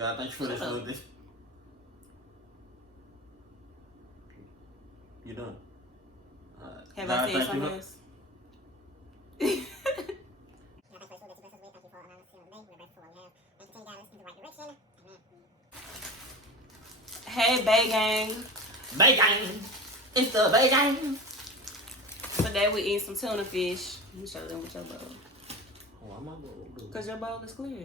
God, thank you for this little dish. You done? Have God, I said something else? Hey, Bay Gang. Bay Gang. It's the Bay Gang. Today we eat some tuna fish. Let me show them with your bowl. Why my bowl? Because your bowl is clear.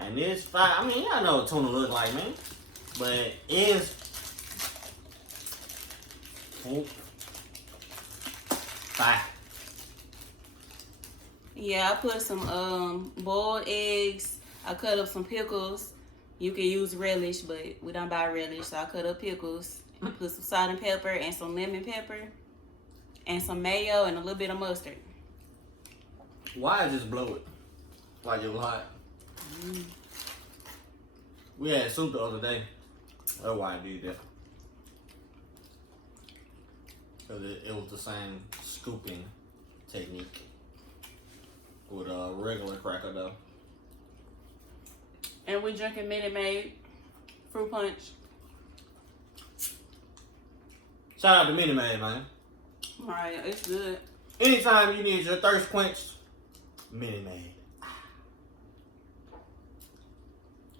And it's fine. I mean, y'all know what tuna look like, man. But it's fine. Yeah, I put some boiled eggs. I cut up some pickles. You can use relish, but we don't buy relish, so I cut up pickles. I put some salt and pepper and some lemon pepper and some mayo and a little bit of mustard. Why just blow it like it was hot? We had soup the other day. That's why I did that. Because it was the same scooping technique with a regular cracker dough. And we drinking Minute Maid fruit punch. Shout out to Minute Maid, man. Alright, it's good. Anytime you need your thirst quenched, Minute Maid.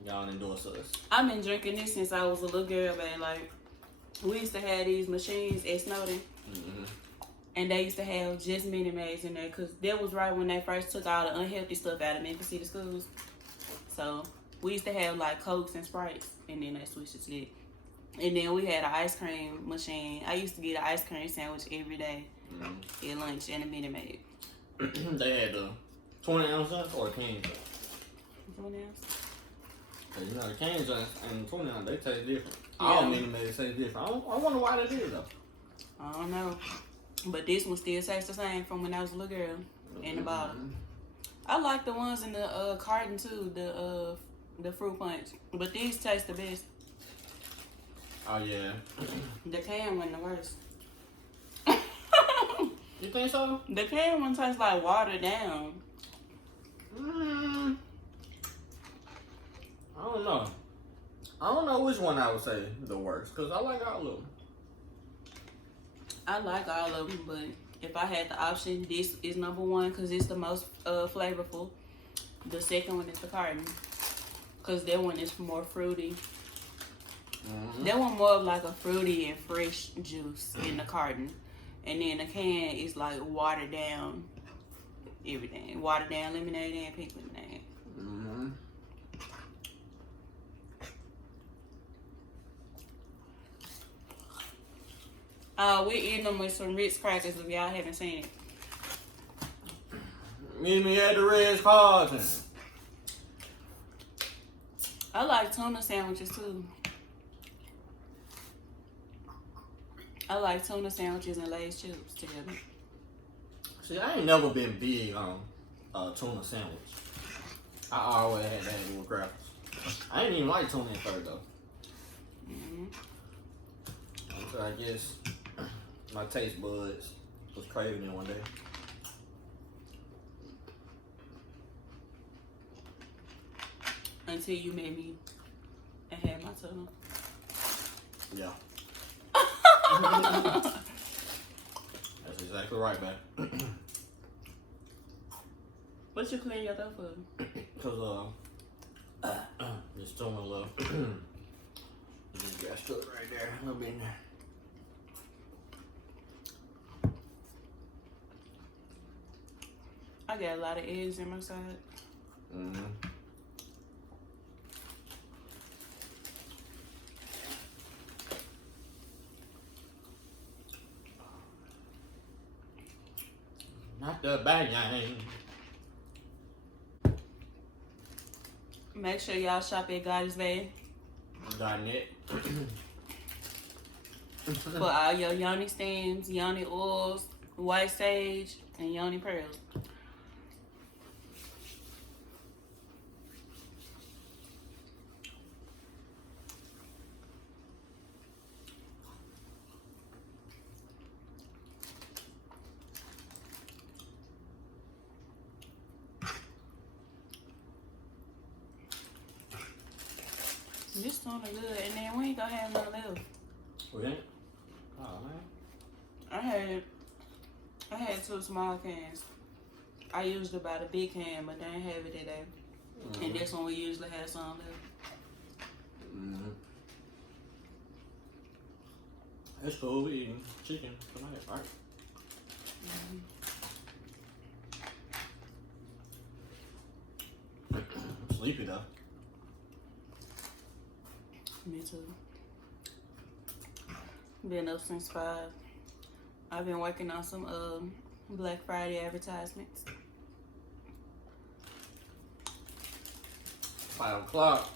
Y'all endorse us. I've been drinking this since I was a little girl, man. Like, we used to have these machines at Snowden. And they used to have just Minute Maids in there, because that was right when they first took all the unhealthy stuff out of Memphis City schools. So we used to have like Cokes and Sprites, and then they switched it to that. And then we had an ice cream machine. I used to get an ice cream sandwich every day at lunch and a Minute Maid. They had the 20 ounce or the can. 20 ounce? You know, the can joints and the 20 ounce, they taste different. Yeah. All Minute Maids taste different. I wonder why that is though. I don't know. But this one still tastes the same from when I was a little girl in the bottle. I like the ones in the carton too, the fruit punch. But these taste the best. Oh yeah. The can one the worst. You think so? The can one tastes like watered down. I don't know. I don't know which one I would say the worst, because I like all of them. I like all of them, but if I had the option, this is number one because it's the most flavorful. The second one is the carton because that one is more fruity. That one more of like a fruity and fresh juice in the carton. And then the can is like watered down everything. Watered down lemonade and pink lemonade. We're eating them with some Ritz crackers if y'all haven't seen it. Meet me at the Ritz Carlton. I like tuna sandwiches too. I like tuna sandwiches and Lay's chips together. See, I ain't never been big on a tuna sandwich. I always had that with crackers. I ain't even like tuna at first though. So I guess my taste buds was craving it one day. Until you made me and had my tuna. Yeah. That's exactly right, man. What you clean your throat for? Cause just tuna love. Just got stuck right there, a little bit in there. I got a lot of eggs in my side. Not the bad gang. Make sure y'all shop at Goddess Bay Got it. for all your yoni steams, yoni oils, white sage, and yoni pearls. This tuna good, and then we ain't gonna have nothing else. We ain't? Oh, man. I had 2 small cans. I used about a big can, but they ain't have it today. And this one we usually have some left. It's cool. We eating chicken tonight, right? I'm sleepy though. Me too. Been up since 5. I've been working on some Black Friday advertisements. 5 o'clock.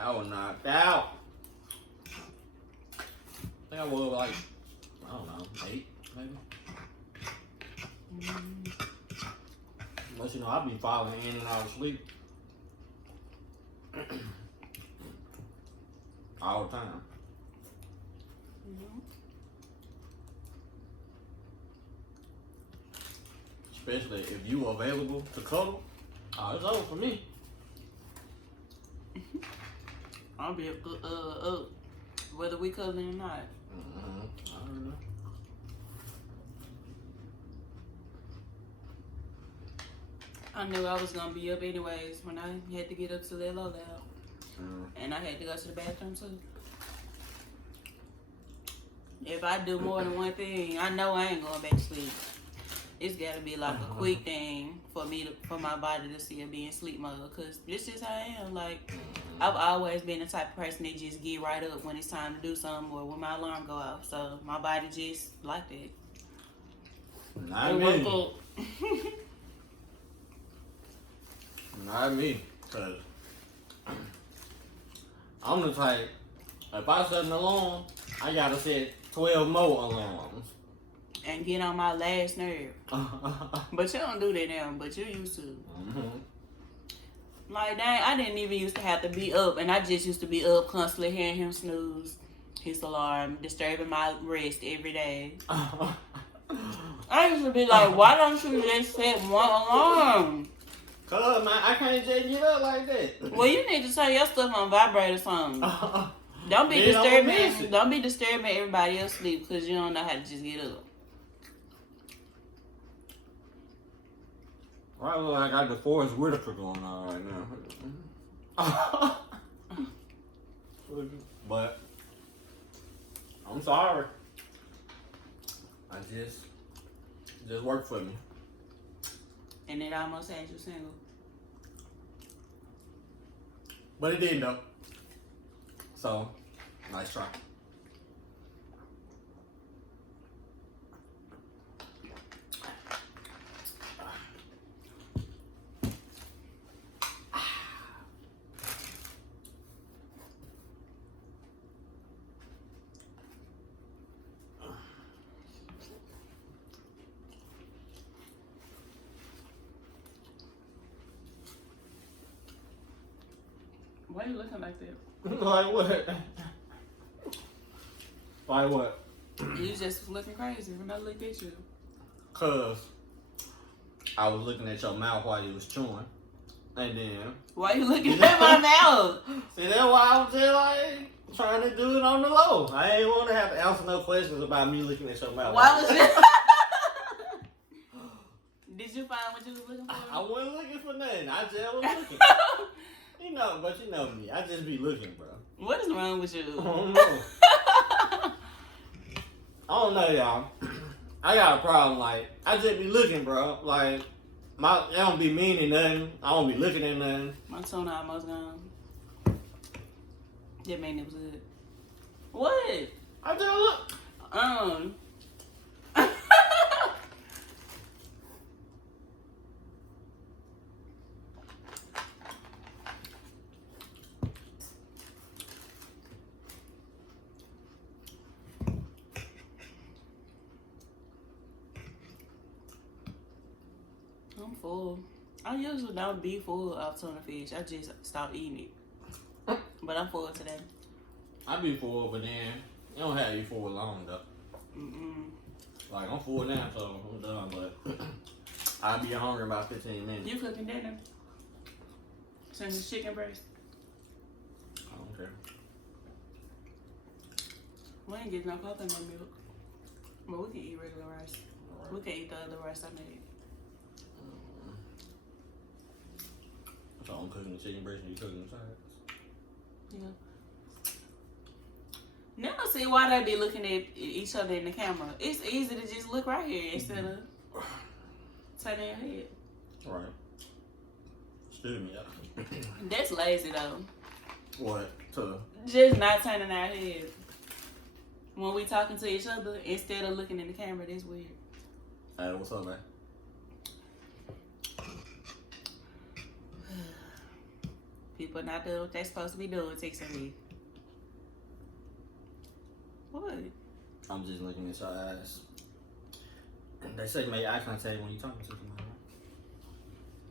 I was knocked out. I think I woke up like, I don't know, 8 maybe. But you know, I be falling in and out of sleep. All the time. Especially if you available to cuddle. Oh, it's over for me. I'll be up whether we cuddling or not. I don't know. I knew I was gonna be up anyways when I had to get up to that low loud. And I had to go to the bathroom too. If I do more than one thing, I know I ain't going back to sleep. It's gotta be like a quick thing for me for my body to see it be in sleep mode. Cause this is how I am. Like I've always been the type of person that just get right up when it's time to do something or when my alarm go off. So my body just like that. Not me. Not me. Cause I'm the type, if I set an alarm, I gotta set 12 more alarms. And get on my last nerve. But you don't do that now, but you used to. Like, dang, I didn't even used to have to be up, and I just used to be up constantly hearing him snooze his alarm, disturbing my rest every day. I used to be like, why don't you just set one alarm? Cause man, I can't just get up like that. Well, you need to turn your stuff on vibrate or something. Don't be disturbing. Don't be disturbing everybody else's sleep because you don't know how to just get up. I look like I got the Forrest Whitaker going on right now. But I'm sorry. I just worked for me. And it almost had you single. But it didn't though. So, nice try. Why are you looking like that? Like what? Like what? You just was looking crazy when I looked at you. Cause I was looking at your mouth while you was chewing. And then why you looking at my mouth? See, that's why I was just like trying to do it on the low. I ain't want to have to answer no questions about me looking at your mouth. Why was you? Did you find what you was looking for? I wasn't looking for nothing. I just was looking. You know, but you know me. I just be looking, bro. What is wrong with you? I don't know. I don't know, y'all. I got a problem. Like, I just be looking, bro. Like, I don't be meaning nothing. I don't be looking at nothing. My tuna almost gone. That mean it was good. What? I just look. I'm full. I usually don't be full of tuna fish. I just stopped eating it. But I'm full today. I be full, but then you don't have you full long though. Like I'm full now, so I'm done. But I'll be hungry in about 15 minutes. You cooking dinner? Some chicken breast. I don't care. We ain't getting no coconut milk. But we can eat regular rice. Right. We can eat the other rice I made. So I'm cooking the chicken breast and you cooking the sides. Yeah. Never see why they be looking at each other in the camera. It's easy to just look right here instead of turning your head. Right. Excuse me. That's lazy though. What? To? Just not turning our head. When we talking to each other instead of looking in the camera, that's weird. Hey, what's up, man? People not doing what they supposed to be doing, texting me. What? I'm just looking at your eyes. They say make eye contact when you talking to somebody.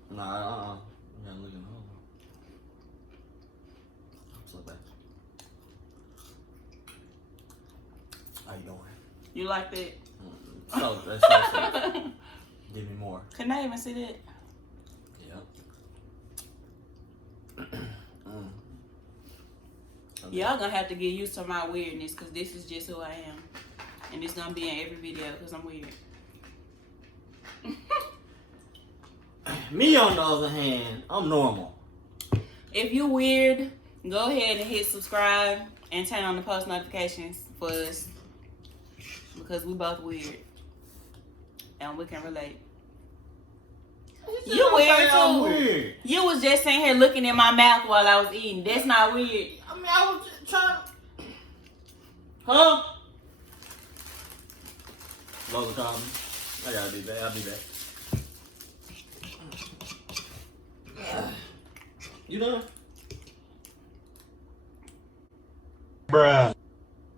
Nah, you gotta look in the hole. What's up, man? How you doing? You like that? So, that's so sweet. Give me more. Can I even see that? Yep. Okay. Y'all gonna have to get used to my weirdness because this is just who I am. And it's gonna be in every video because I'm weird. Me, on the other hand, I'm normal. If you weird, go ahead and hit subscribe and turn on the post notifications for us because we both weird and we can relate. You weird too. I'm weird. You was just sitting here looking in my mouth while I was eating. That's not weird. I mean, I was just trying to... Huh? Lola called me. I gotta be back. I'll be back. You done? Bruh.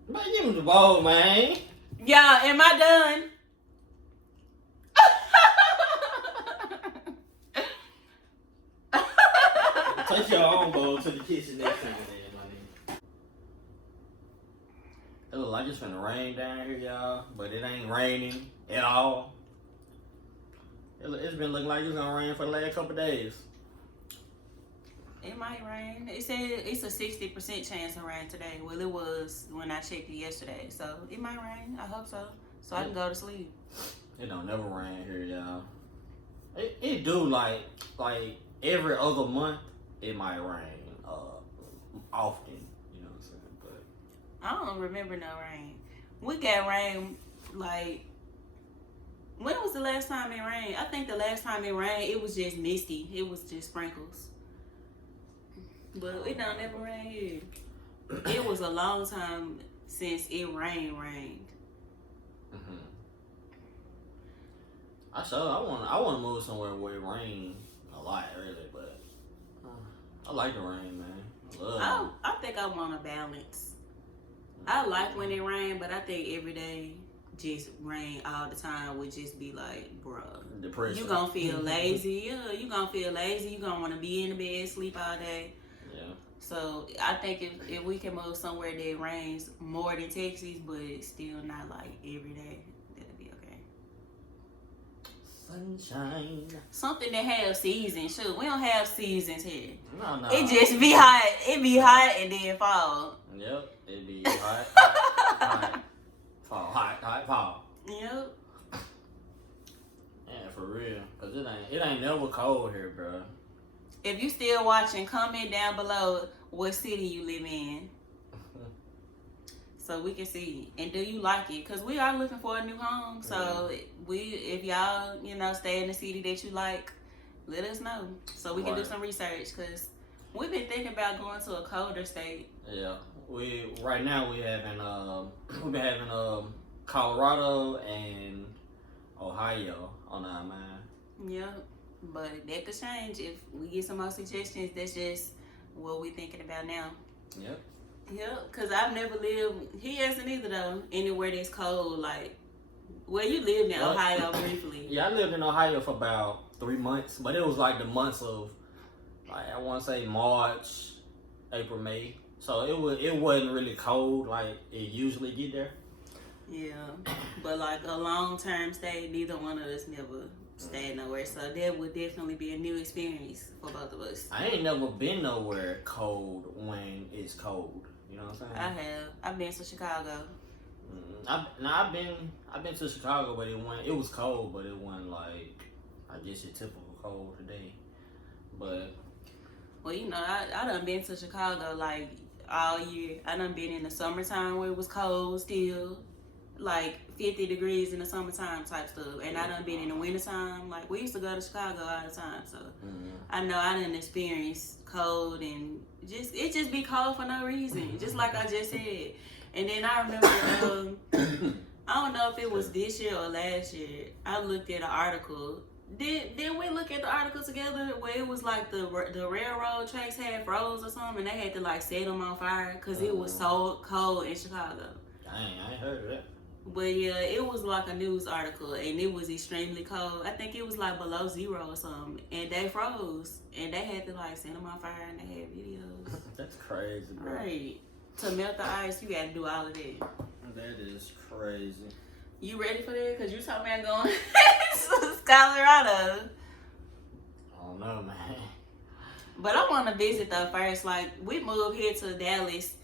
Man, give me the ball, man. Y'all, am I done? Take your own bowl to the kitchen next time, my nigga. It look like it's finna rain down here, y'all, but it ain't raining at all. It's been looking like it's gonna rain for the last couple days. It might rain. It said it's a 60% chance of rain today. Well, it was when I checked it yesterday. So it might rain. I hope so. So I can go to sleep. It don't never rain here, y'all. It do like every other month. It might rain often. You know what I'm saying? But I don't remember no rain. We got rain like. When was the last time it rained? I think the last time it rained, it was just misty. It was just sprinkles. But it don't never rain here. It was a long time since it rained. mm-hmm. I want to move somewhere where it rains a lot, really. But I like the rain, man. I love it. I think I want a balance. I like when it rain, but I think every day just rain all the time would just be like, bruh. Depression. You gonna feel lazy. Yeah, you gonna feel lazy. You gonna want to be in the bed, sleep all day. Yeah. So I think if we can move somewhere that rains more than Texas, but it's still not like every day, that'll be okay. Sunshine. Something that has seasons. Shoot, we don't have seasons here. No. It just be hot. It be hot and then fall. Yep. It be hot, hot, fall, hot, fall. Yep. Yeah, for real. Cause it ain't never cold here, bro. If you still watching, comment down below what city you live in, so we can see. And do you like it? Cause we are looking for a new home. So if y'all stay in the city that you like, let us know so we can do some research. Cause we've been thinking about going to a colder state. Yeah, right now we've been having Colorado and Ohio on our mind. Yep. But that could change if we get some more suggestions. That's just what we're thinking about now. Yep. Yep, because I've never lived, he hasn't either though, anywhere that's cold. Like, well, you lived in Ohio briefly. Yeah, I lived in Ohio for about 3 months, but it was like the months of, like, I want to say March, April, May. So it wasn't really cold like it usually get there. Yeah, but like a long-term stay, neither one of us never stayed nowhere. So that would definitely be a new experience for both of us. I ain't never been nowhere cold when it's cold. You know what I'm saying? I have. I've been to Chicago. I've been to Chicago, but it was cold, but it wasn't like, I guess, your typical cold today. But well, you know, I done been to Chicago like all year. I done been in the summertime where it was cold still, like 50 degrees in the summertime type stuff. And I done been in the wintertime. Like, we used to go to Chicago all the time. So I know I done experienced cold, and it just be cold for no reason. Just like I just said. And then I remember, I don't know if it was this year or last year, I looked at an article. Did we look at the article together where it was like the railroad tracks had froze or something, and they had to like set them on fire because it was so cold in Chicago? Dang, I ain't heard of that. But yeah, it was like a news article, and it was extremely cold. I think it was like below zero or something, and they froze, and they had to like set them on fire, and they had videos. That's crazy, bro. Right. To melt the ice, you got to do all of that. That is crazy. You ready for that? Because you told me I'm going to Colorado. I don't know, man. But I want to visit though first. Like, we moved here to Dallas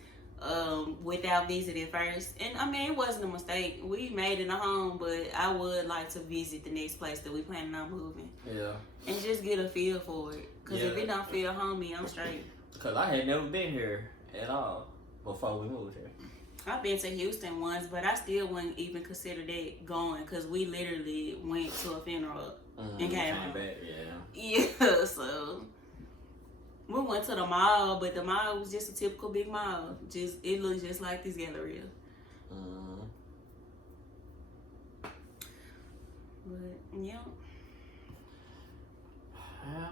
without visiting first. And I mean, it wasn't a mistake. We made it a home, but I would like to visit the next place that we planning on moving. Yeah. And just get a feel for it. Because if it don't feel homey, I'm straight. Because I had never been here at all before we moved here. I've been to Houston once, but I still wouldn't even consider that going because we literally went to a funeral and came home. Back, Yeah, so we went to the mall, but the mall was just a typical big mall. It looked just like this Galleria. But yeah.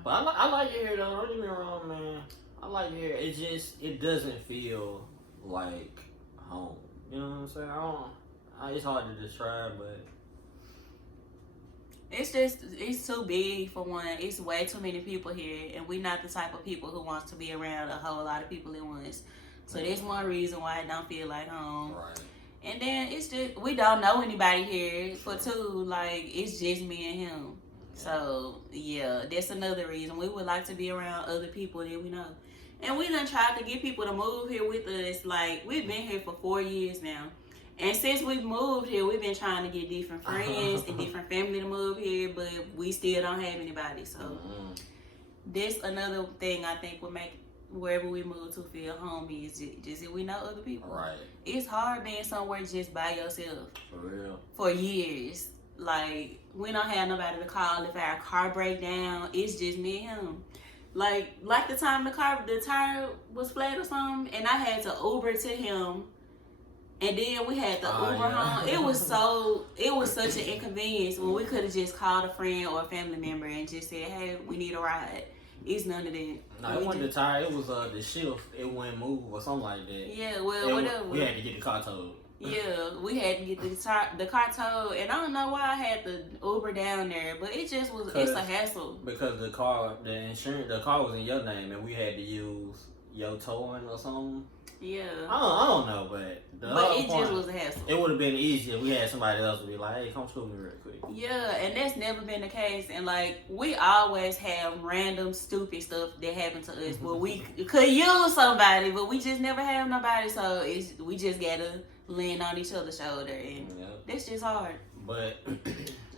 But I like it here though. Don't get me wrong, man. I like it here. It doesn't feel like home. You know what I'm saying? It's hard to describe, but it's too big for one. It's way too many people here, and we're not the type of people who wants to be around a whole lot of people at once. So that's one reason why it don't feel like home. Right. And then it's just, we don't know anybody here. For two, like, it's just me and him. So yeah, that's another reason. We would like to be around other people that we know. And we done tried to get people to move here with us. Like, we've been here for 4 years now. And since we've moved here, we've been trying to get different friends and different family to move here, but we still don't have anybody. So that's another thing I think will make wherever we move to feel homey is just that we know other people. Right. It's hard being somewhere just by yourself. For real. For years. Like, we don't have nobody to call if our car break down. It's just me and him. Like the time the tire was flat or something, and I had to Uber to him, and then we had to Uber home. It was such an inconvenience when we could have just called a friend or a family member and just said, hey, we need a ride. It's none of that. No, it wasn't the tire. It was the shift. It wouldn't move or something like that. Yeah, well, whatever. We had to get the car towed. Yeah, we had to get the car towed, and I don't know why I had to Uber down there, but it just was, it's a hassle. Because the car was in your name, and we had to use your towing or something. Yeah. I don't know, but just was a hassle. It would have been easier if we had somebody else to be like, hey, come school me real quick. Yeah, and that's never been the case. And like, we always have random stupid stuff that happen to us where we could use somebody, but we just never have nobody. So we just gotta lean on each other's shoulder, and that's just hard. But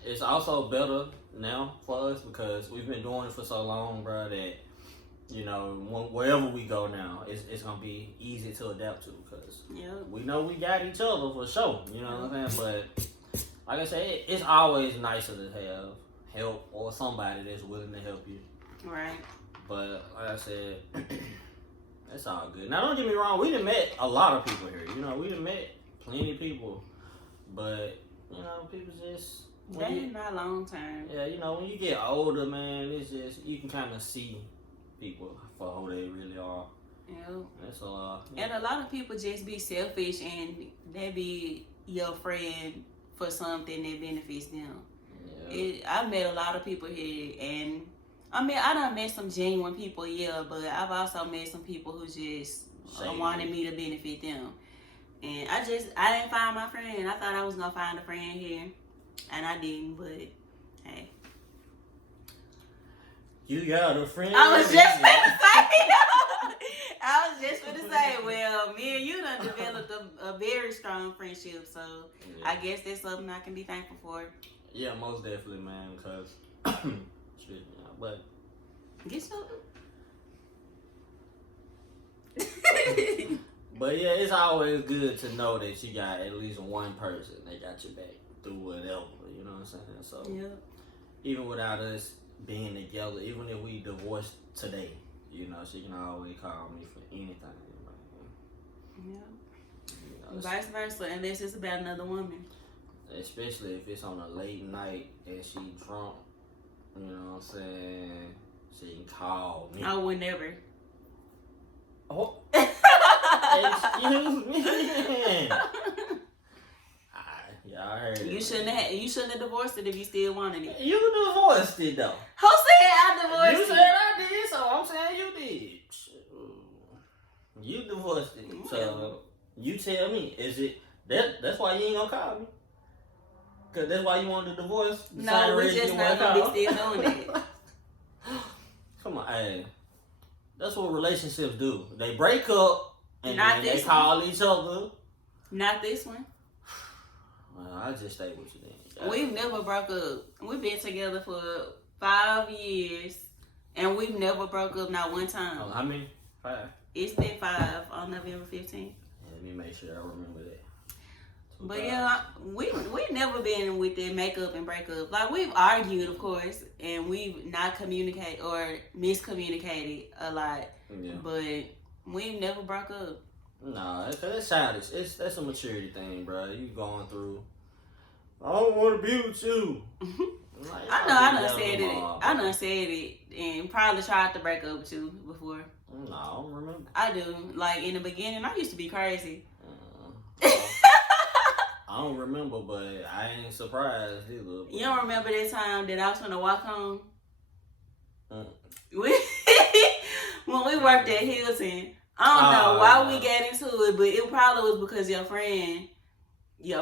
it's also better now for us because we've been doing it for so long, bro, that, you know, wherever we go now, it's gonna be easy to adapt to because we know we got each other for sure. You know what I'm saying? But like I said, it's always nicer to have help or somebody that's willing to help you. Right. But like I said, it's all good. Now don't get me wrong, we done met a lot of people here. You know, we done met plenty of people, but you know, people just they not long term. Yeah, you know, when you get older, man, it's just you can kind of see people for who they really are. Yeah. That's a lot. And a lot of people just be selfish and they be your friend for something that benefits them. Yeah. I've met a lot of people here, and I mean, I done met some genuine people, yeah, but I've also met some people who just wanted me to benefit them. And I didn't find my friend. I thought I was gonna find a friend here, and I didn't, but hey. You got a friend. I was just gonna say, I was just gonna say, well, me and you done developed a very strong friendship, so I guess that's something I can be thankful for. Yeah, most definitely, man. Because, excuse me, but Get something. but yeah, it's always good to know that you got at least one person that got your back through whatever. You know what I'm saying? So Yeah. even without us being together, even if we divorced today, you know, she can always call me for anything. Yeah. You know, Vice versa, unless it's about another woman. especially if it's on a late night and she drunk. You know what I'm saying? She can call me. I would never. Oh. Excuse me. I heard it. You shouldn't have divorced it if you still wanted it. You divorced it though. Who said I divorced You it? said I did, so I'm saying you did. You divorced it. So you tell me, is it that's why you ain't gonna call me? Cause that's why you wanted to divorce? No, we just not gonna be still doing it. Come on, hey. That's what relationships do. They break up and Not then they this call each other. Not this one. Well, I'll just stay with you then. We've never broke up. We've been together for 5 years, and we've never broke up not one time. Oh, how many? 5. It's been 5 on November 15th. Let me make sure I remember that. But yeah, we've never been with the makeup and breakup. Like, we've argued, of course, and we've not communicated or miscommunicated a lot. Yeah. But we've never broke up. Nah, that's childish. That's a maturity thing, bro. You going through. I don't want to be with you. Like, I done said it. I done said it, and probably tried to break up with you before. No, I don't remember. I do. Like, in the beginning, I used to be crazy. I don't remember, but I ain't surprised either. You don't remember that time that I was gonna walk home? When we worked at Hilton. I don't know why we got into it, but it probably was because your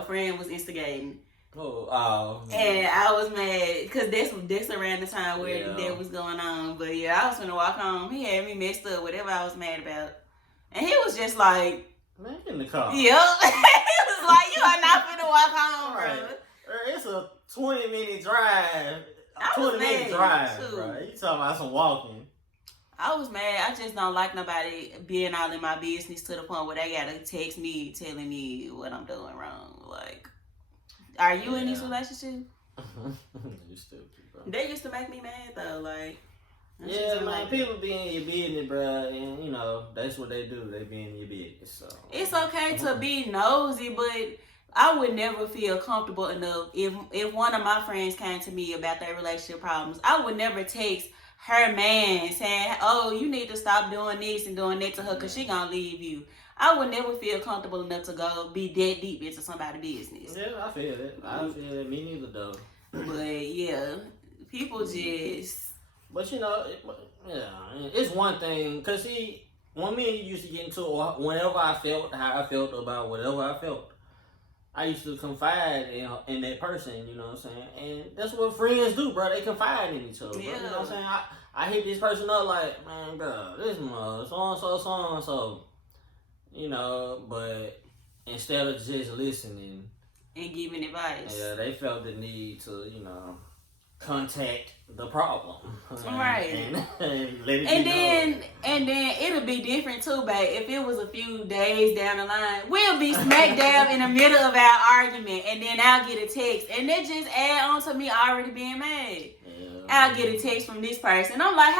friend was instigating. And I was mad because that's around the time where that was going on. But yeah, I was gonna walk home. He had me messed up, whatever I was mad about. And he was just like, man, get in the car. Yep. He was like, you are not finna walk home, Right. bro. It's a 20-minute drive. I was 20-minute mad, drive, too. bro. You talking about some walking. I was mad. I just don't like nobody being all in my business to the point where they gotta text me telling me what I'm doing wrong. Like, are you in this relationship? You stupid, bro. They used to make me mad though. Like, yeah, man, people be in your business, bro, and you know that's what they do. They be in your business. So it's okay to be nosy, but I would never feel comfortable enough if one of my friends came to me about their relationship problems. I would never text her man saying, "Oh, you need to stop doing this and doing that to her because she gonna leave you." I would never feel comfortable enough to go be that deep into somebody's business. yeah, I feel that. I feel that. Me neither, though. But yeah, people just. But you know, it's one thing. Cause see, when me and you used to get into it, whenever I felt how I felt about whatever I felt, I used to confide in that person. You know what I'm saying? And that's what friends do, bro. They confide in each other. Yeah. Bro. You know what I'm saying? I hit this person up like, man, bro, this mother, so and so. You know, but instead of just listening and giving advice, yeah, they felt the need to, you know, contact the problem, right? And let it be and then it'll be different too, babe. If it was a few days down the line, we'll be smack dab in the middle of our argument, and then I'll get a text, and that just add on to me already being mad. Yeah. I'll get a text from this person. I'm like,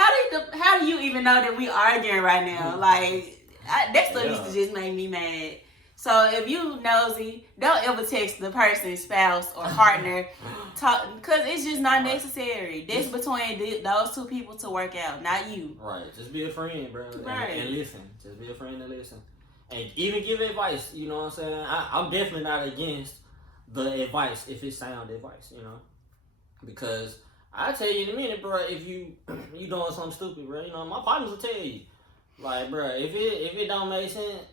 how do you even know that we arguing right now? Like. That stuff used to just make me mad. So if you nosy, don't ever text the person's spouse or partner, because it's just not necessary. That's between those two people to work out, not you. Right. Just be a friend, bro. Right. And listen. Just be a friend and listen. And even give advice, you know what I'm saying? I'm definitely not against the advice if it's sound advice, you know? Because I'll tell you in a minute, bro, if you doing something stupid, bro. You know, my partners will tell you. Like, bro, if it don't make sense,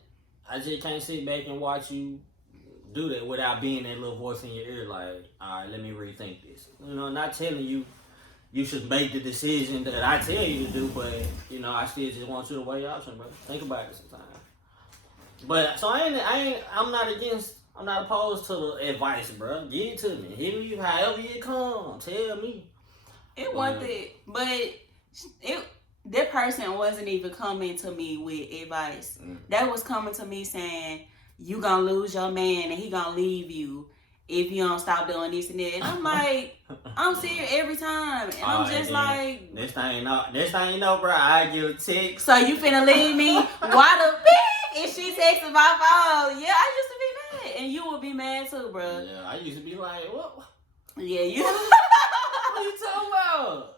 I just can't sit back and watch you do that without being that little voice in your ear. Like, all right, let me rethink this. You know, not telling you you should make the decision that I tell you to do, but you know, I still just want you to weigh your options, bro. Think about it sometimes. But so I'm not opposed to the advice, bro. Give it to me. Hit me however you come. Tell me. It wasn't, that person wasn't even coming to me with advice. That was coming to me saying, you gonna lose your man and he gonna leave you if you don't stop doing this and that. And I'm like, I'm serious every time. And I'm just like, Next thing you know, bro, I give a text. so you finna leave me? Why the bitch? If she texting my phone, yeah, I used to be mad. And you would be mad too, bro. Yeah, I used to be like, what? Yeah, you. What are you talking about?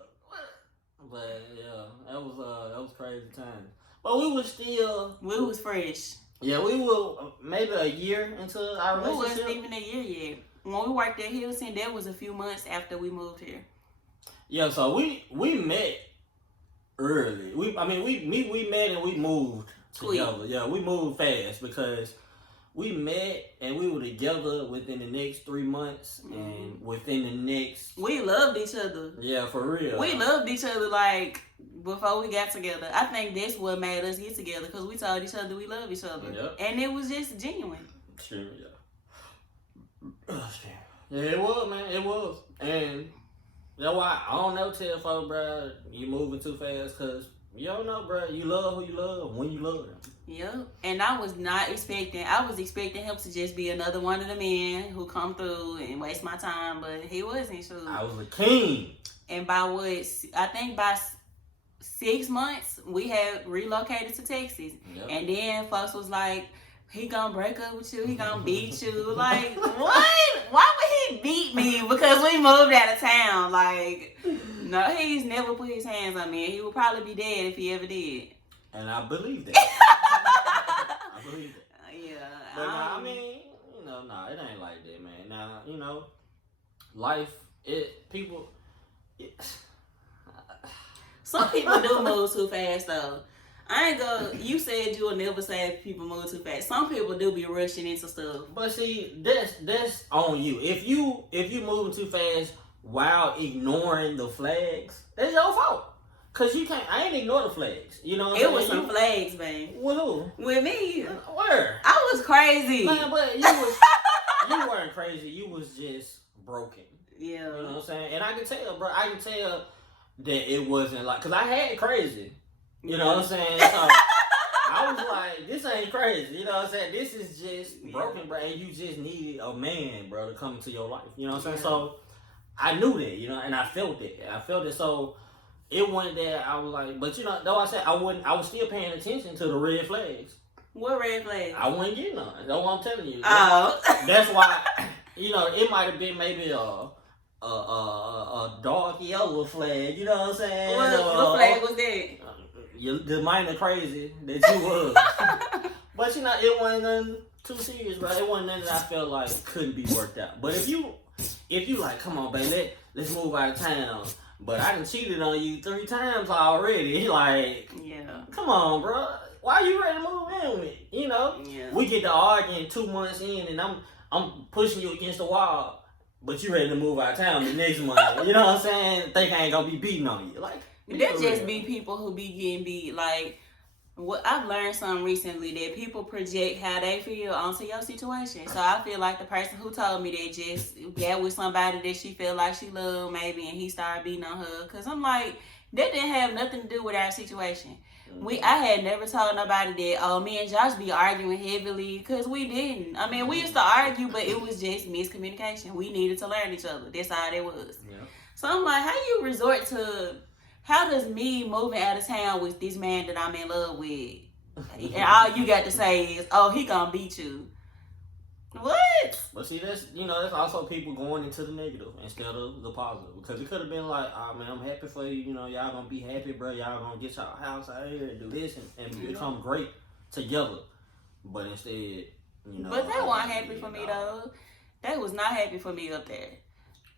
But yeah, that was crazy times. But we was fresh. Yeah, we were maybe a year into our We relationship. wasn't even a year yet. When we worked at Hilton, that was a few months after we moved here. Yeah, so we met early. We met and we moved together. Yeah, we moved fast because we met and we were together within the next 3 months, and within the next, we loved each other. Yeah, for real. We loved each other like before we got together. I think that's what made us get together because we told each other we love each other, and it was just genuine. Sure, yeah, it was, man. It was, and that's why I don't never tell folks, bro, you moving too fast, cause you don't know, bro. You love who you love when you love them. Yeah, and I was expecting him to just be another one of the men who come through and waste my time, but he wasn't. Sure. I was a king. And by 6 months, we had relocated to Texas. Yep. And then folks was like, he gonna break up with you, he gonna beat you. Like, what? Why would he beat me? Because we moved out of town. Like, no, he's never put his hands on me. He would probably be dead if he ever did. And I believe that. I believe that. Yeah. But I mean, it ain't like that, man. Now, life, some people do move too fast, though. You said you will never say people move too fast. Some people do be rushing into stuff. But see, that's on you. If you moving too fast while ignoring the flags, that's your fault. Cause you can't. I ain't ignore the flags. You know. It was some flags, man. With who? With me. Where? I was crazy. Man, but you weren't crazy. You was just broken. Yeah. You know what I'm saying? And I can tell, bro. I can tell that it wasn't like, cause I had crazy. You know what I'm saying? So I was like, this ain't crazy. You know what I'm saying? This is just broken, bro. And you just needed a man, bro, to come into your life. You know what I'm saying? So I knew that, and I felt it. So it wasn't that I was like, but though I said I was still paying attention to the red flags. What red flags? I wouldn't get none. That's what I'm telling you. Oh. That's why, it might have been maybe a dark yellow flag. You know what I'm saying? What flag was that? The minor crazy that you was. But it wasn't nothing too serious, bro. It wasn't nothing that I felt like couldn't be worked out. But if you like, come on, baby, let's move out of town. But I done cheated on you 3 times already. Like, come on, bro. Why you ready to move in with me? Yeah. We get to arguing 2 months in, and I'm pushing you against the wall, but you ready to move out of town the next month. You know what I'm saying? Think I ain't gonna be beating on you. Like, there just be people who be getting beat. Like, what I've learned something recently that people project how they feel onto your situation. So I feel like the person who told me that just got with somebody that she felt like she loved maybe, and he started beating on her. Cause I'm like, that didn't have nothing to do with our situation. I had never told nobody that, oh, me and Josh be arguing heavily, because we didn't. I mean, we used to argue, but it was just miscommunication. We needed to learn each other. That's all it was. Yeah. So I'm like, how does me moving out of town with this man that I'm in love with, and all you got to say is, oh, he gonna beat you? What? But see, that's also people going into the negative instead of the positive. Because it could have been like, oh man, I'm happy for you. Y'all gonna be happy, bro. Y'all gonna get y'all house out here and do this and become great together. But instead, But they weren't happy for me though. They was not happy for me up there.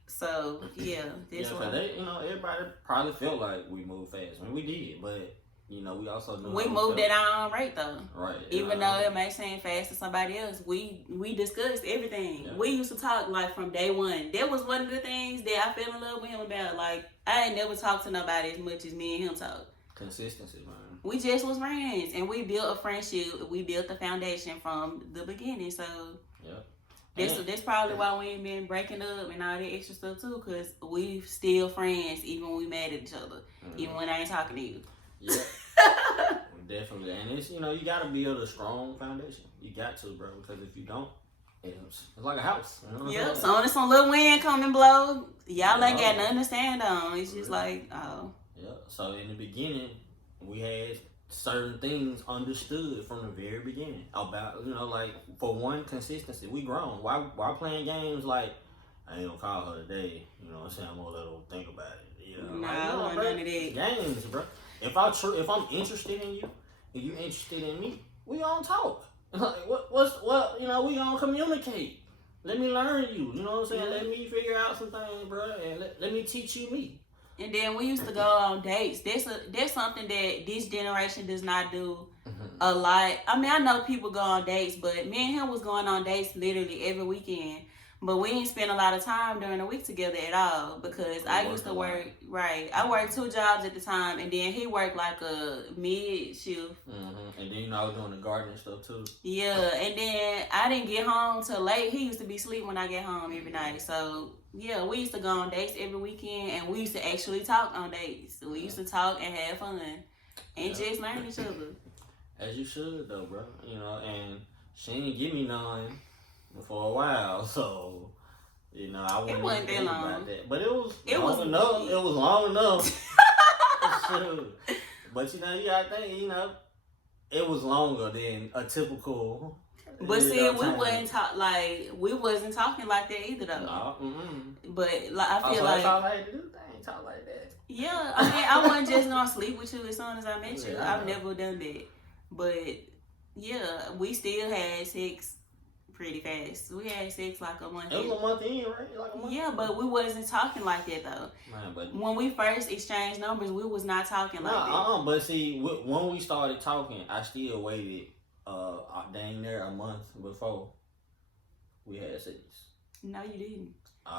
So yeah, this one. They, everybody probably felt like we moved fast. I mean, we did, but you know, we also knew We how moved felt. at our own rate though. Right. Even though it may seem fast to somebody else, we discussed everything. Yeah. We used to talk like from day one. That was one of the things that I fell in love with him about. Like I ain't never talked to nobody as much as me and him talk. Consistency, man. We just was friends, and we built a friendship. We built the foundation from the beginning. So Yeah. that's probably why we ain't been breaking up and all that extra stuff too. Cause we still friends even when we mad at each other, even when I ain't talking to you. Yeah. Definitely. And it's, you know, you gotta build a strong foundation. You got to, bro, because if you don't, it's like a house. You know what I'm Yep. saying? So when some little wind come and blow, y'all ain't Yeah. got nothing to stand on. It's just like, oh. Yeah. So in the beginning, we had certain things understood from the very beginning about, you know, like for one, consistency. We grown. Why playing games like I ain't gonna call her today? You know what I'm saying? I'm gonna let her think about it. You know, Nah, like, I want bro, none of that. games, bro. If I'm interested in you, and you interested in me, we gonna talk. Like what? You know, we gonna communicate. Let me learn you. You know what I'm saying? Yeah. Let me figure out some things, bro, and let me teach you me. And then we used to go on dates. That's something that this generation does not do a lot. I mean, I know people go on dates, but me and him was going on dates literally every weekend. But we didn't spend a lot of time during the week together at all because I used to work, right. I worked 2 jobs at the time, and then he worked like a mid shift. And then, you know, I was doing the gardening stuff too. Yeah, and then I didn't get home till late. He used to be asleep when I get home every night. So, yeah, we used to go on dates every weekend, and we used to actually talk on dates. We used to talk and have fun and just learn each other. As you should, though, bro. You know, and she didn't give me none for a while, so you know I It wasn't that long. about that. But it was long enough. It was long enough. But you know, you gotta think, you know, it was longer than a typical. But see, we wasn't talking like that either though. No, But like, I feel like talk like that. They ain't talk like that. Yeah, I mean, I wasn't just gonna sleep with you as soon as I met you. Yeah, I've never done that. But yeah, we still had sex pretty fast. We had sex like a month. It was a month in, right? Like a month. Yeah, but we wasn't talking like that though. Man, but when we first exchanged numbers, we was not talking like that. But see, when we started talking, I still waited dang near a month before we had sex. No, you didn't.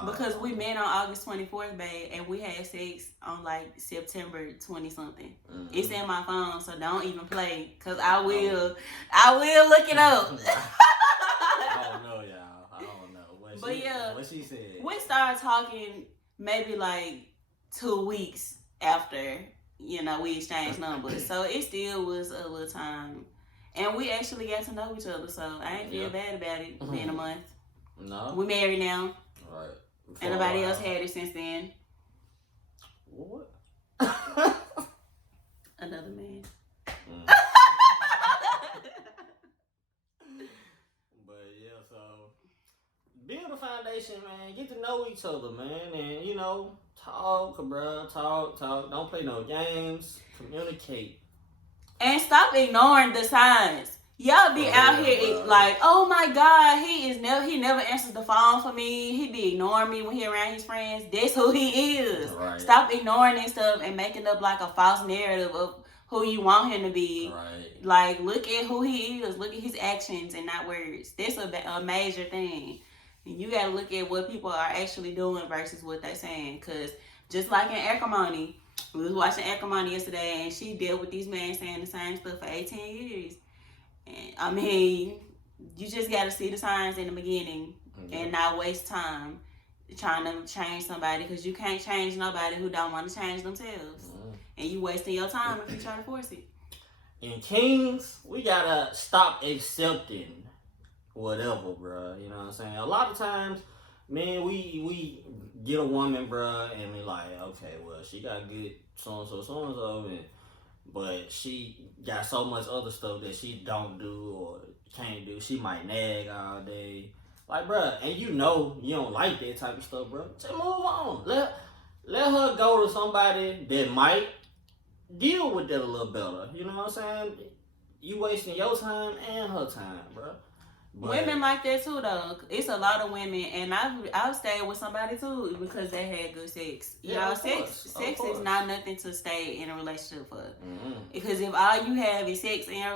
Because we met on August 24th, babe, and we had sex on like September 20 something. It's in my phone, so don't even play, cause I will look it up. I don't know, y'all. I don't know. What she said. We started talking maybe like 2 weeks after, you know, we exchanged numbers. So it still was a little time. And we actually got to know each other, so I ain't feel bad about it being a month. No. We married now. Right. And nobody else had it since then. What? Another man. But yeah, so build a foundation, man. Get to know each other, man, and you know, talk, bro. Talk. Don't play no games. Communicate. And stop ignoring the signs. Y'all be out here like, oh my God, he never answers the phone for me. He be ignoring me when he around his friends. That's who he is. Right. Stop ignoring that stuff and making up like a false narrative of who you want him to be. Right. Like, look at who he is. Look at his actions and not words. That's a major thing. And you gotta look at what people are actually doing versus what they're saying. Because just like in acrimony, we was watching acrimony yesterday, and she dealt with these men saying the same stuff for 18 years. And, I mean, you just got to see the signs in the beginning and not waste time trying to change somebody, because you can't change nobody who don't want to change themselves. And you wasting your time if you try to force it. In Kings, we got to stop accepting whatever, bro. You know what I'm saying? A lot of times, man, we get a woman, bro, and we like, okay, well, she got good so-and-so, but she got so much other stuff that she don't do or can't do. She might nag all day. Like, bro, and you know you don't like that type of stuff, bro. Just move on. Let her go to somebody that might deal with that a little better. You know what I'm saying? You wasting your time and her time, bro. But women like that too, though. It's a lot of women, and I've stayed with somebody too because they had good sex. Yeah, Y'all, of course, sex is not nothing to stay in a relationship for. mm-hmm. Because if all you have is sex in your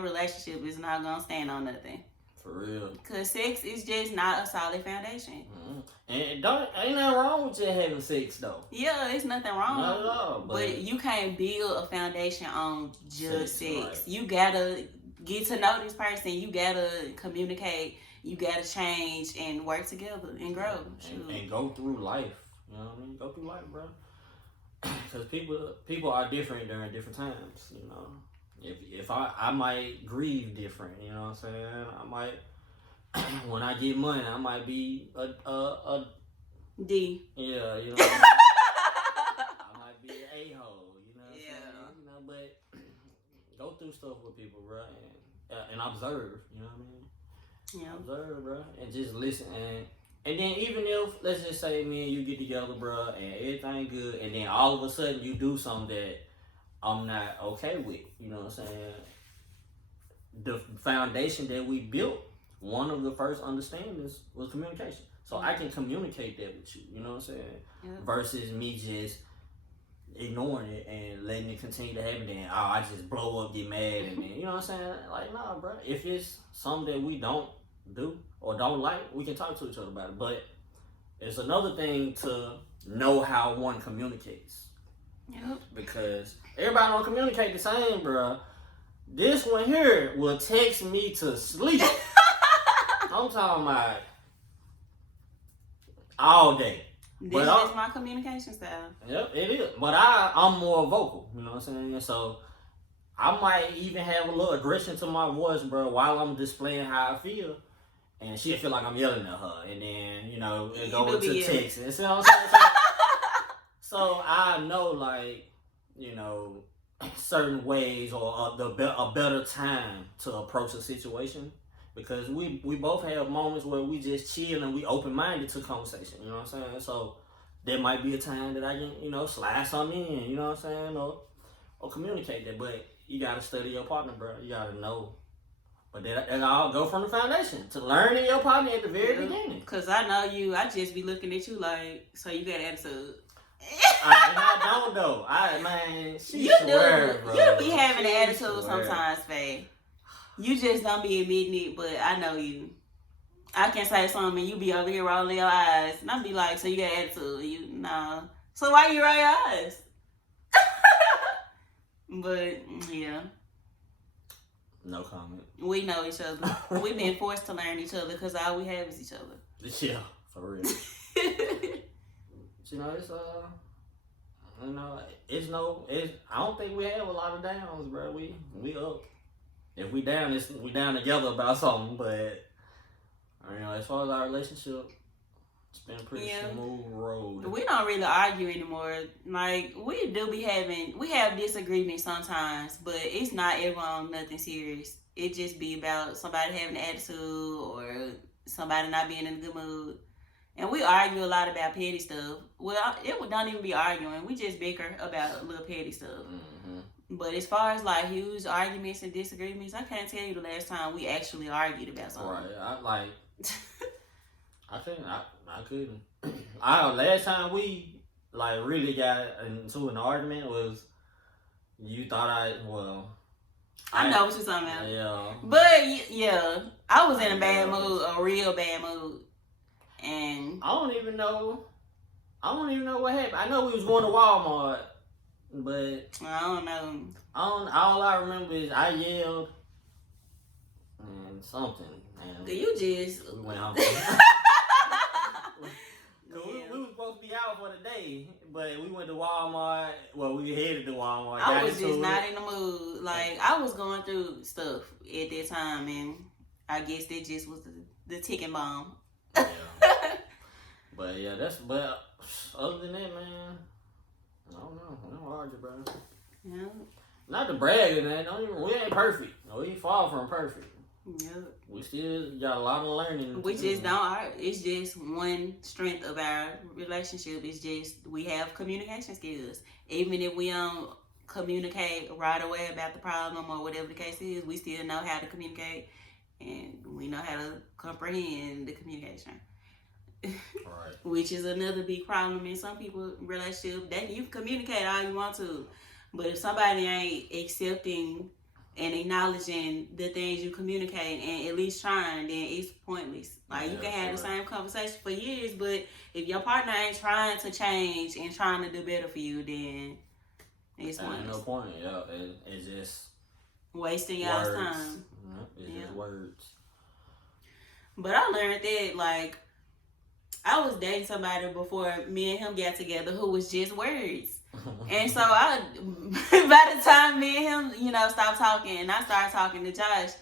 relationship is not gonna stand on nothing. For real. Because sex is just not a solid foundation. Mm-hmm. And ain't nothing wrong with just having sex though. Yeah, it's nothing wrong. Not at all. But you can't build a foundation on just sex. Right. You gotta get to know this person. You gotta communicate. You gotta change and work together and grow. And go through life. You know what I mean? Go through life, bro. Because people are different during different times. You know, if I might grieve different. You know what I'm saying? I might when I get money, I might be a D. Yeah, you know. I might be an a-hole. You know what I'm saying? You know, but go through stuff with people, bro, and observe. You know what I mean? Yeah. Observe, bro, and just listen. And then even if, let's just say, me and you get together, bro, and everything good, and then all of a sudden you do something that I'm not okay with, you know what I'm saying? The foundation that we built, one of the first understandings was communication. So I can communicate that with you, you know what I'm saying? Yeah. Versus me just ignoring it and letting it continue to happen. Then, I just blow up, get mad, and then, you know what I'm saying? Like, nah, bro. If it's something that we don't do or don't like, we can talk to each other about it. But it's another thing to know how one communicates. Yep. Because everybody don't communicate the same, bro. This one here will text me to sleep. I'm talking about all day. This is my communication style. Yep, it is. But I'm more vocal, you know what I'm saying? So I might even have a little aggression to my voice, bro, while I'm displaying how I feel. And she'll feel like I'm yelling at her. And then, you know, it goes to text. You see what I'm saying? So I know, like, you know, certain ways or a better time to approach a situation. Because we both have moments where we just chill and we open-minded to conversation, you know what I'm saying? So there might be a time that I can, you know, slide something in, you know what I'm saying? Or communicate that. But you got to study your partner, bro. You got to know. But that all go from the foundation. To learning your partner at the very beginning. Because I know you, I just be looking at you like, so you got attitude. I don't though. She swear, bro. You be having an attitude sometimes, Faye. You just don't be admitting it, but I know you. I can say something and you be over here rolling your eyes. And I be like, so you got attitude. Nah. So why you roll your eyes? But, yeah. No comment. We know each other. We've been forced to learn each other because all we have is each other. Yeah, for real. You know, I don't think we have a lot of downs, bro. We up. If we down, we down together about something. But you know, as far as our relationship, it's been a pretty smooth road. We don't really argue anymore. Like we have disagreements sometimes, but it's not ever on nothing serious. It just be about somebody having an attitude or somebody not being in a good mood. And we argue a lot about petty stuff. Well, it don't even be arguing. We just bicker about little petty stuff. Mm-hmm. But as far as like huge arguments and disagreements, I can't tell you the last time we actually argued about something. Right. I couldn't. Last time we like really got into an argument was you thought I know what you're talking about. Yeah. But yeah, I was in a bad mood, a real bad mood. And I don't even know what happened. I know we was going to Walmart, but I don't know. All I remember is I yelled and something. And we went home. We were supposed to be out for the day, but we went to Walmart. Well, we headed to Walmart. I was just not in the mood. Like I was going through stuff at that time, and I guess that just was the ticking bomb. Yeah. But other than that, man, I don't know. We don't argue, bro. Yeah. Not to brag, man. We ain't perfect. We ain't far from perfect. Yeah. We still got a lot of learning. We just don't argue. It's just one strength of our relationship. It's just we have communication skills. Even if we don't communicate right away about the problem or whatever the case is, we still know how to communicate and we know how to comprehend the communication. Right. Which is another big problem in some people relationship. That you can communicate all you want to, but if somebody ain't accepting and acknowledging the things you communicate and at least trying, then it's pointless. Like you can have the same conversation for years, but if your partner ain't trying to change and trying to do better for you, then it's pointless. Ain't no point. Yeah, it's just wasting y'all's time. It's just words. But I learned that, like, I was dating somebody before me and him got together who was just words. And so by the time me and him, stopped talking and I started talking to Josh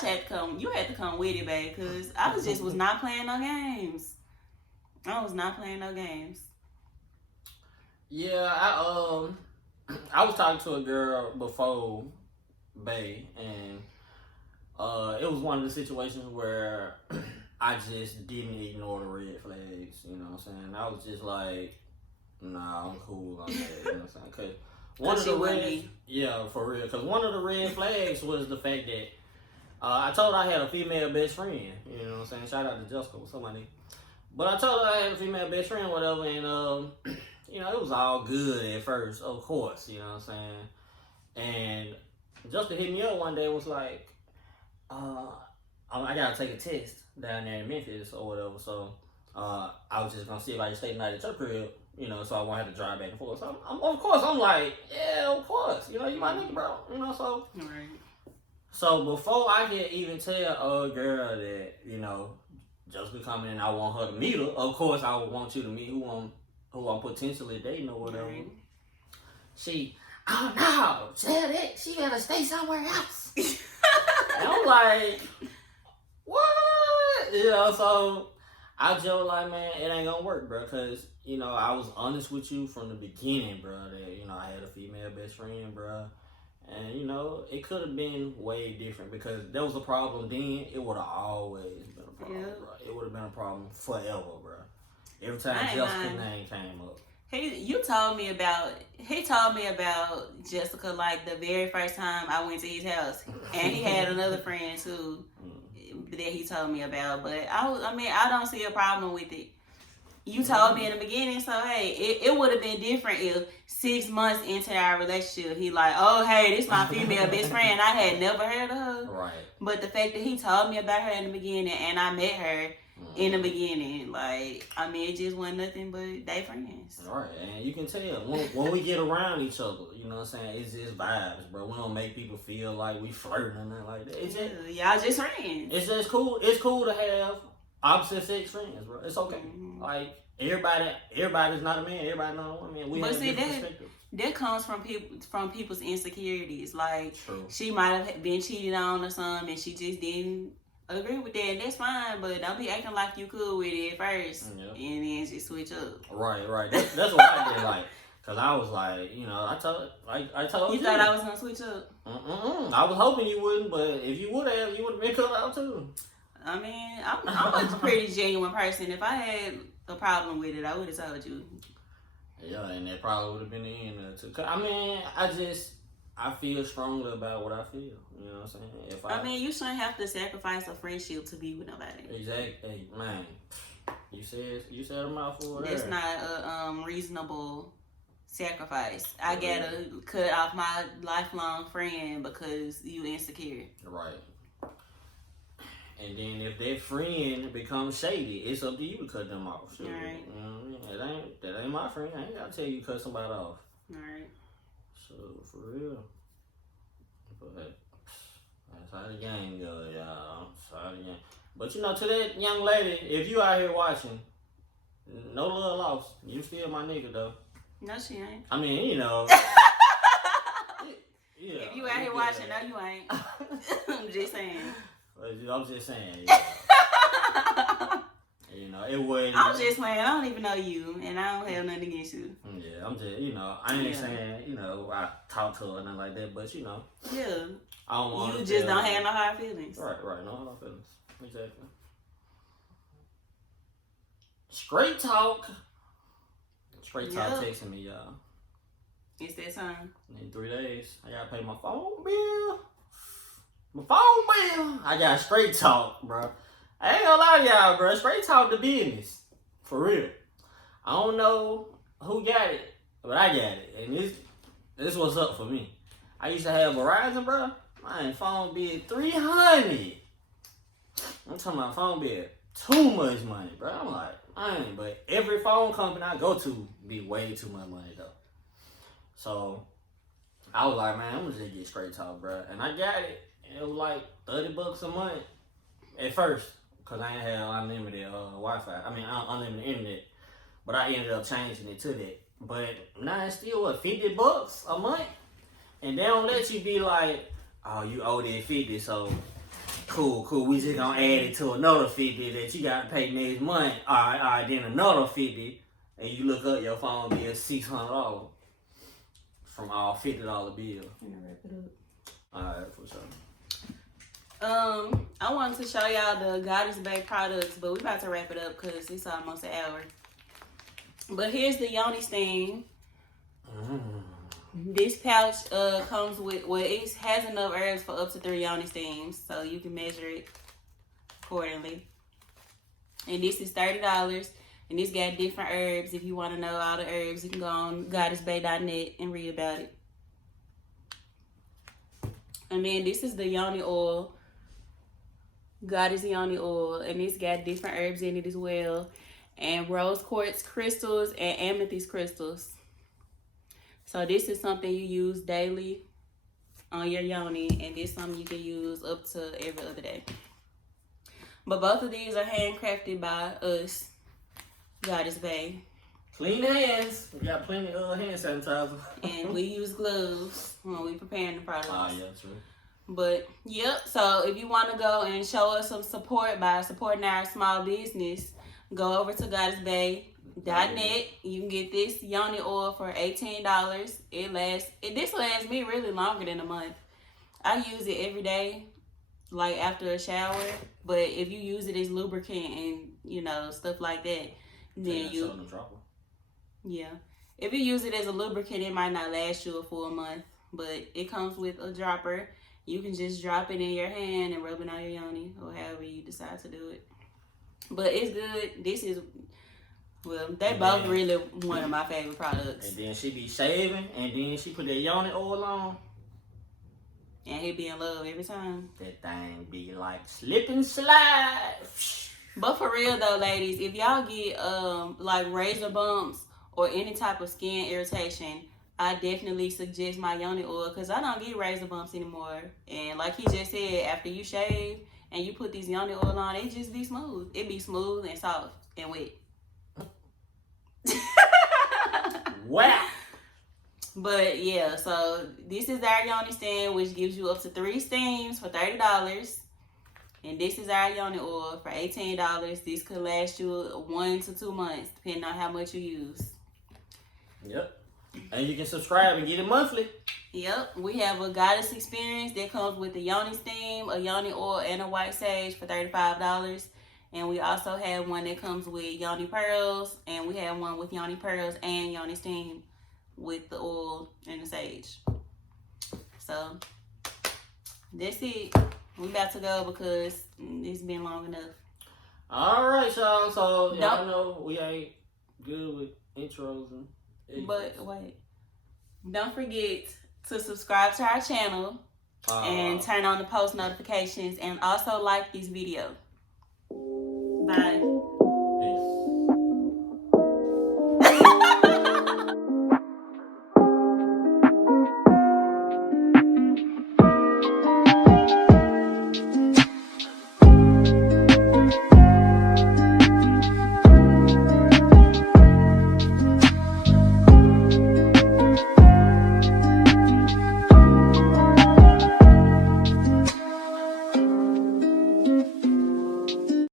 had to come. You had to come with it, babe, because I was not playing no games. I was not playing no games. Yeah, I was talking to a girl before, babe, and it was one of the situations where I just didn't ignore the red flags. You know what I'm saying? I was just like, nah, I'm cool on that. You know what I'm saying? Cause one of the for real. Cause one of the red flags was the fact that I told her I had a female best friend. You know what I'm saying? Shout out to Jessica or somebody. But I told her I had a female best friend, whatever, and it was all good at first, of course. You know what I'm saying? And Jessica hit me up one day and was like, I gotta take a test down there in Memphis or whatever. So I was just gonna see if I could stay the night at your crib. So I won't have to drive back and forth. So of course, I'm like, yeah, of course. You my nigga, bro. So. Right. So before I could even tell a girl that, just becoming and I want her to meet her, of course I would want you to meet who I'm potentially dating or whatever. Right. Oh no, tell that she gotta stay somewhere else. And I'm like, what? So I joke like, man, it ain't gonna work, bro, because, I was honest with you from the beginning, bro, that, I had a female best friend, bro. And, it could have been way different because there was a problem then. It would have always been a problem, bro. It would have been a problem forever, bro. Every time Jessica's name came up. He told me about Jessica like the very first time I went to his house. And he had another friend too that he told me about. But I don't see a problem with it. You told me in the beginning, so hey, it would have been different if 6 months into our relationship, he like, oh hey, this my female best friend. I had never heard of her. Right. But the fact that he told me about her in the beginning and I met her in the beginning, it just wasn't nothing but they friends. Right, and you can tell when we get around each other, you know what I'm saying? It's just vibes, bro. We don't make people feel like we flirting or nothing like that. It's just, y'all just friends. It's just cool. It's cool to have opposite sex friends, bro. It's okay. Like everybody's not a man. Everybody not a woman. We have a different perspective. That comes from people's insecurities. Like True. She might have been cheated on or something, and she just didn't agree with that. And that's fine, but don't be acting like you cool with it at first, and then just switch up. Right. That's what I did. Like, cause I was like, I told you. You thought I was gonna switch up? I was hoping you wouldn't, but if you would have, you would have been cut out too. I'm a pretty genuine person. If I had a problem with it, I would have told you. Yeah, and that probably would have been the end of it too. I feel strongly about what I feel. You know what I'm saying? You shouldn't have to sacrifice a friendship to be with nobody. Exactly, hey, man. You said a mouthful there. That's not a reasonable sacrifice. I gotta cut off my lifelong friend because you insecure. Right. And then if that friend becomes shady, it's up to you to cut them off. So, right. That ain't my friend. I ain't gotta tell you to cut somebody off. Right. So for real. But that's how the game goes, y'all. That's how the game. But to that young lady, if you out here watching, no love lost. You still my nigga though. No, she ain't. Yeah. If you out here watching, no, you ain't. I'm just saying. I'm just saying. Yeah. It wasn't. I'm just saying, I don't even know you, and I don't have nothing against you. Yeah, I'm just, I ain't saying, I talk to her or nothing like that, but Yeah. I don't want you just don't have no hard feelings. Right, no hard feelings. Exactly. Straight talk texting me, y'all. It's that time. In 3 days, I gotta pay my phone bill. My phone bill, I got Straight Talk, bro. I ain't gonna lie to y'all, bro. Straight Talk the business. For real. I don't know who got it, but I got it. And this what's up for me. I used to have Verizon, bro. My phone bill $300. I'm talking about phone bill. Too much money, bro. I'm like, man, but every phone company I go to be way too much money though. So I was like, man, I'm gonna just get Straight Talk, bro. And I got it. And it was like $30 a month at first, cause I ain't had unlimited Wi-Fi. I mean, unlimited internet. But I ended up changing it to that. But now it's still what, $50 a month? And they don't let you be like, oh, you owe that 50, so cool. We just gonna add it to another 50 that you gotta pay next month. All right, then another 50, and you look up your phone bill $600 from all $50 bill. I'm gonna wrap it up. All right, for sure. I wanted to show y'all the Goddess Bay products, but we about to wrap it up because it's almost an hour. But here's the Yoni Steam. This pouch comes with, well, it has enough herbs for up to 3 Yoni Steams, so you can measure it accordingly. And this is $30, and this got different herbs. If you want to know all the herbs, you can go on goddessbay.net and read about it. And then this is the Yoni oil, Goddess Yoni oil, and it's got different herbs in it as well, and rose quartz crystals and amethyst crystals. So this is something you use daily on your yoni, and this is something you can use up to every other day. But both of these are handcrafted by us, Goddess Bay. Clean hands. We got plenty of hand sanitizer. And we use gloves when we preparing the products. Oh, yeah, true. But, yep, so if you want to go and show us some support by supporting our small business, go over to goddessbay.net. You can get this yoni oil for $18. This lasts me really longer than a month. I use it every day, like after a shower. But if you use it as lubricant and, stuff like that, then yeah. If you use it as a lubricant, it might not last you a full month. But it comes with a dropper. You can just drop it in your hand and rub it on your yoni, or however you decide to do it. But it's good. This is, well, they both really one of my favorite products. And then she be shaving, and then she put that yoni oil on. And he be in love every time. That thing be like slip and slide. But for real though, ladies, if y'all get like razor bumps or any type of skin irritation, I definitely suggest my yoni oil, because I don't get razor bumps anymore. And like he just said, after you shave and you put these yoni oil on, it just be smooth. It be smooth and soft and wet. Wow. But yeah, so this is our yoni steam, which gives you up to 3 steams for $30. And this is our yoni oil for $18. This could last you 1 to 2 months, depending on how much you use. Yep. And you can subscribe and get it monthly. Yep. We have a goddess experience that comes with a yoni steam, a yoni oil, and a white sage for $35. And we also have one that comes with yoni pearls, and we have one with yoni pearls and yoni steam with the oil and the sage. So that's it. We about to go because it's been long enough. All right, y'all. So y'all know we ain't good with intros and. But wait, don't forget to subscribe to our channel and turn on the post notifications, and also like this video. Bye.